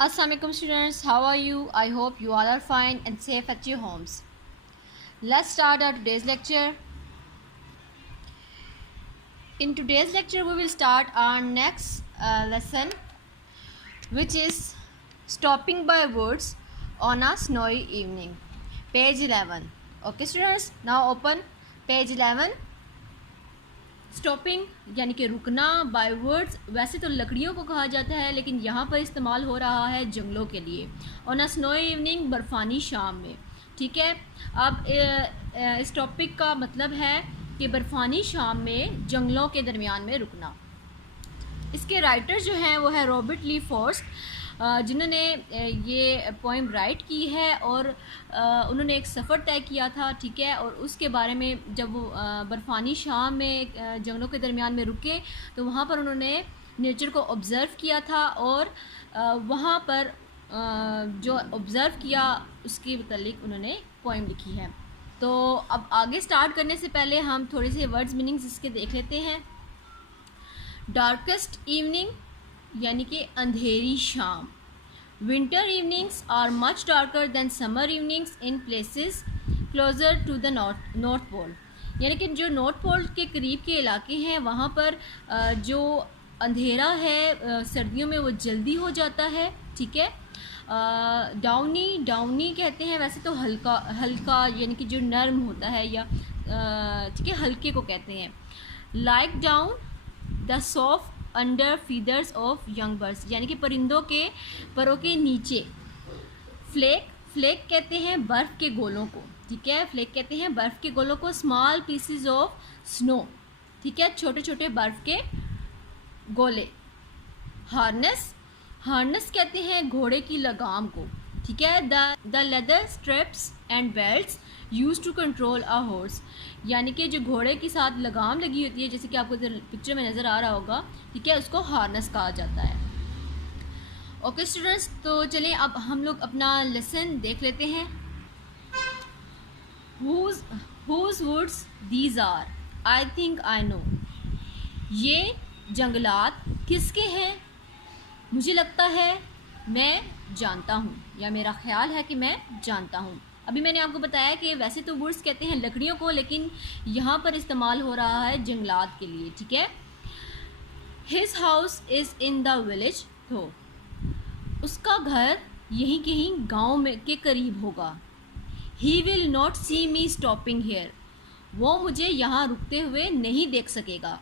Assalamualaikum students, how are you? I hope you all are fine and safe at your homes. Let's start our today's lecture. In today's lecture we will start our next lesson, which is stopping by woods on a snowy evening. Page 11. Okay students, now open page 11. Stopping यानी कि रुकना, by words वैसे तो लकड़ियों को कहा जाता है, लेकिन यहाँ पर इस्तेमाल हो रहा है जंगलों के लिए। ऑन अ स्नोई इवनिंग, बर्फ़ानी शाम में। ठीक है, अब इस टॉपिक का मतलब है कि बर्फ़ानी शाम में जंगलों के दरमियान में रुकना। इसके राइटर जो हैं वो है रॉबर्ट ली फॉर्स्ट, जिन्होंने ये पोइम राइट की है और उन्होंने एक सफ़र तय किया था। ठीक है, और उसके बारे में जब वो बर्फ़ानी शाम में जंगलों के दरमियान में रुके तो वहाँ पर उन्होंने नेचर को ऑब्ज़र्व किया था और वहाँ पर जो ऑब्ज़र्व किया उसके मुतालिक उन्होंने पोइम लिखी है। तो अब आगे स्टार्ट करने से पहले हम थोड़े से वर्ड्स मीनिंग्स इसके देख लेते हैं। डार्केस्ट इवनिंग यानी कि अंधेरी शाम। Winter evenings are much darker than summer evenings in places closer to the north pole, यानी कि जो नॉर्थ पोल के करीब के इलाके हैं वहाँ पर जो अंधेरा है सर्दियों में वो जल्दी हो जाता है। ठीक है, डाउनी कहते हैं वैसे तो हल्का यानी कि जो नर्म होता है, या ठीक है हल्के को कहते हैं। Like down the soft under feathers of young birds, यानी कि परिंदों के परों के नीचे। फ्लेक कहते हैं बर्फ़ के गोलों को। ठीक है, फ्लेक कहते हैं बर्फ़ के गोलों को। स्मॉल पीसीज ऑफ स्नो, ठीक है छोटे छोटे बर्फ़ के गोले। हार्नेस कहते हैं घोड़े की लगाम को। ठीक है, the leather strips and belts use to control a horse, यानी कि जो घोड़े के साथ लगाम लगी होती है, जैसे कि आपको इधर पिक्चर में नज़र आ रहा होगा। ठीक है, उसको हार्नेस कहा जाता है। ओके स्टूडेंट्स, तो चलिए अब हम लोग अपना लेसन देख लेते हैं। Whose woods these are? I think I know. ये जंगलात किसके हैं? मुझे लगता है मैं जानता हूँ, या मेरा ख्याल है कि मैं जानता हूँ। अभी मैंने आपको बताया कि वैसे तो वुड्स कहते हैं लकड़ियों को, लेकिन यहाँ पर इस्तेमाल हो रहा है जंगलात के लिए। ठीक है, his house is in the village, तो उसका घर यहीं कहीं गाँव में के करीब होगा। He will not see me stopping here, वो मुझे यहाँ रुकते हुए नहीं देख सकेगा।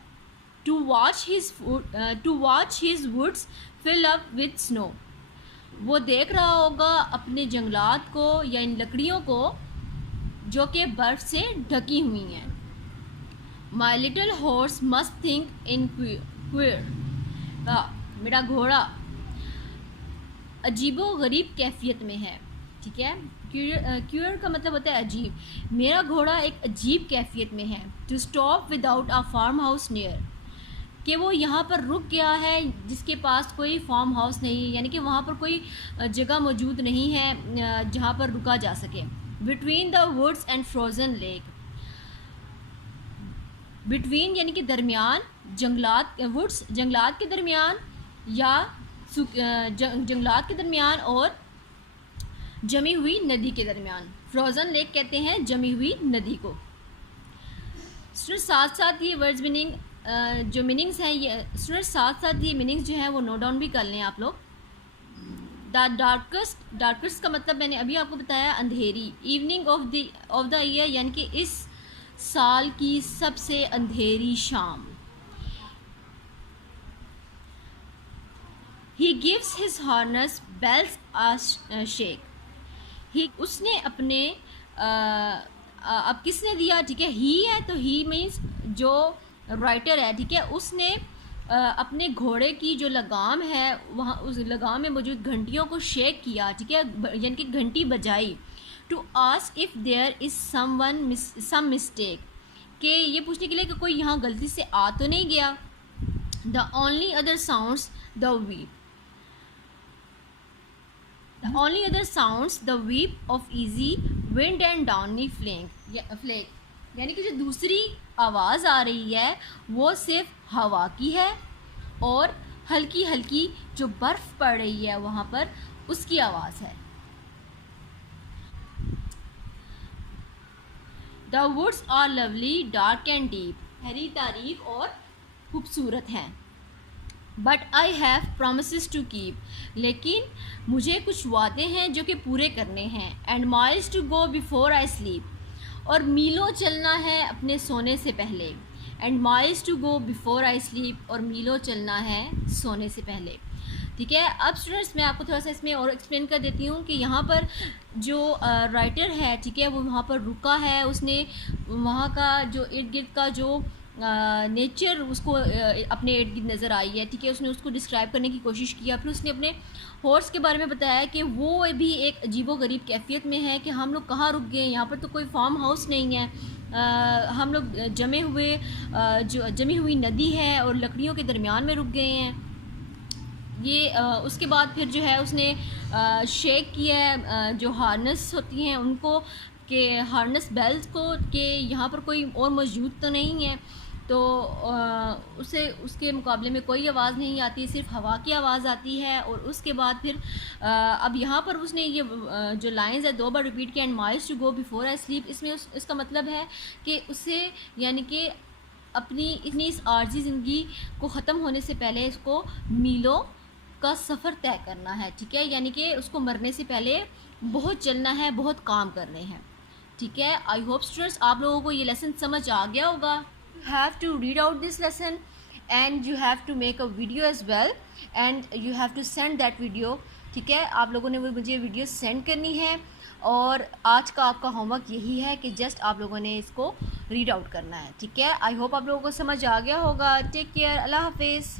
To watch his woods fill up with snow, वो देख रहा होगा अपने जंगलात को या इन लकड़ियों को जो कि बर्फ़ से ढकी हुई हैं। My little horse must think in queer, मेरा घोड़ा अजीबो गरीब कैफियत में है। ठीक है, क्यूर का मतलब होता है अजीब। मेरा घोड़ा एक अजीब कैफियत में है। To stop without a farm house near, कि वो यहाँ पर रुक गया है जिसके पास कोई फार्म हाउस नहीं है, यानी कि वहाँ पर कोई जगह मौजूद नहीं है जहाँ पर रुका जा सके। Between the woods and frozen lake, between यानी कि दरमियान, वुड्स जंगलात के दरमियान या जंगलात के दरमियान और जमी हुई नदी के दरमियान। फ्रोज़न लेक कहते हैं जमी हुई नदी को। साथ साथ ये वर्ड्स मीनिंग जो मीनिंग्स हैं, ये स्टूडेंट साथ साथ ये मीनिंग्स जो हैं वो नोट डाउन भी कर लें आप लोग। द डार्केस्ट का मतलब मैंने अभी आपको बताया अंधेरी। इवनिंग ऑफ द ईयर, यानी कि इस साल की सबसे अंधेरी शाम। He gives his harness bells a shake, he उसने अपने अब किसने दिया? ठीक है, ही है तो ही मीन्स जो राइटर है। ठीक है, उसने अपने घोड़े की जो लगाम है वहाँ उस लगाम में मौजूद घंटियों को शेक किया। ठीक है, यानी कि घंटी बजाई। To ask if there is some mistake, कि ये पूछने के लिए कि कोई यहाँ गलती से आ तो नहीं गया। The only other sounds the weep, the only other sounds the weep of easy wind and downy flake, यानी कि जो दूसरी आवाज़ आ रही है वो सिर्फ हवा की है और हल्की हल्की जो बर्फ़ पड़ रही है वहाँ पर, उसकी आवाज़ है। The woods are lovely dark and deep, हरी तारीख और खूबसूरत हैं। But I have promises to keep, लेकिन मुझे कुछ वादे हैं जो कि पूरे करने हैं। And miles to go before I sleep, और मीलों चलना है अपने सोने से पहले। And miles to go before I sleep, और मीलों चलना है सोने से पहले। ठीक है, अब स्टूडेंट्स मैं आपको थोड़ा सा इसमें और एक्सप्लेन कर देती हूँ कि यहाँ पर जो राइटर है, ठीक है, वो वहाँ पर रुका है, उसने वहाँ का जो इर्द गिर्द का जो नेचर उसको अपने इर्द गिर्द नज़र आई है, ठीक है, उसने उसको डिस्क्राइब करने की कोशिश किया। फिर उसने अपने हॉर्स के बारे में बताया कि वो भी एक अजीबोगरीब कैफियत में है कि हम लोग कहाँ रुक गए, यहाँ पर तो कोई फार्म हाउस नहीं है, हम लोग जो जमी हुई नदी है और लकड़ियों के दरमियान में रुक गए हैं। ये उसके बाद फिर जो है उसने शेक किया है जो हार्नेस होती हैं उनको, कि हार्नेस बेल्स को, कि यहाँ पर कोई और मौजूद तो नहीं है। तो उसे उसके मुकाबले में कोई आवाज़ नहीं आती, सिर्फ हवा की आवाज़ आती है। और उसके बाद फिर अब यहाँ पर उसने ये जो लाइंस है 2 बार रिपीट किया, and miles to go before I sleep. इसमें इसका मतलब है कि उसे यानी कि अपनी इस आर्जी ज़िंदगी को ख़त्म होने से पहले इसको मीलों का सफ़र तय करना है। ठीक है, यानी कि उसको मरने से पहले बहुत चलना है, बहुत काम करने हैं। ठीक है, आई होप स्टूडेंट्स आप लोगों को ये लेसन समझ आ गया होगा। You have to read out this lesson and you have to make a video as well and you have to send that video. ठीक है, आप लोगों ने वो मुझे वीडियो सेंड करनी है, और आज का आपका होमवर्क यही है कि जस्ट आप लोगों ने इसको रीड आउट करना है। ठीक है, आई होप आप लोगों को समझ आ गया होगा। टेक केयर, अल्लाह हाफिज़।